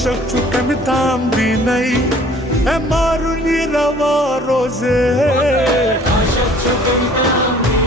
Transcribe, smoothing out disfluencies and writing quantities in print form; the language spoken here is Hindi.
आशक चुकन ताम दी नहीं ए मारुनी रवा रोजे आशक चुकन ताम दी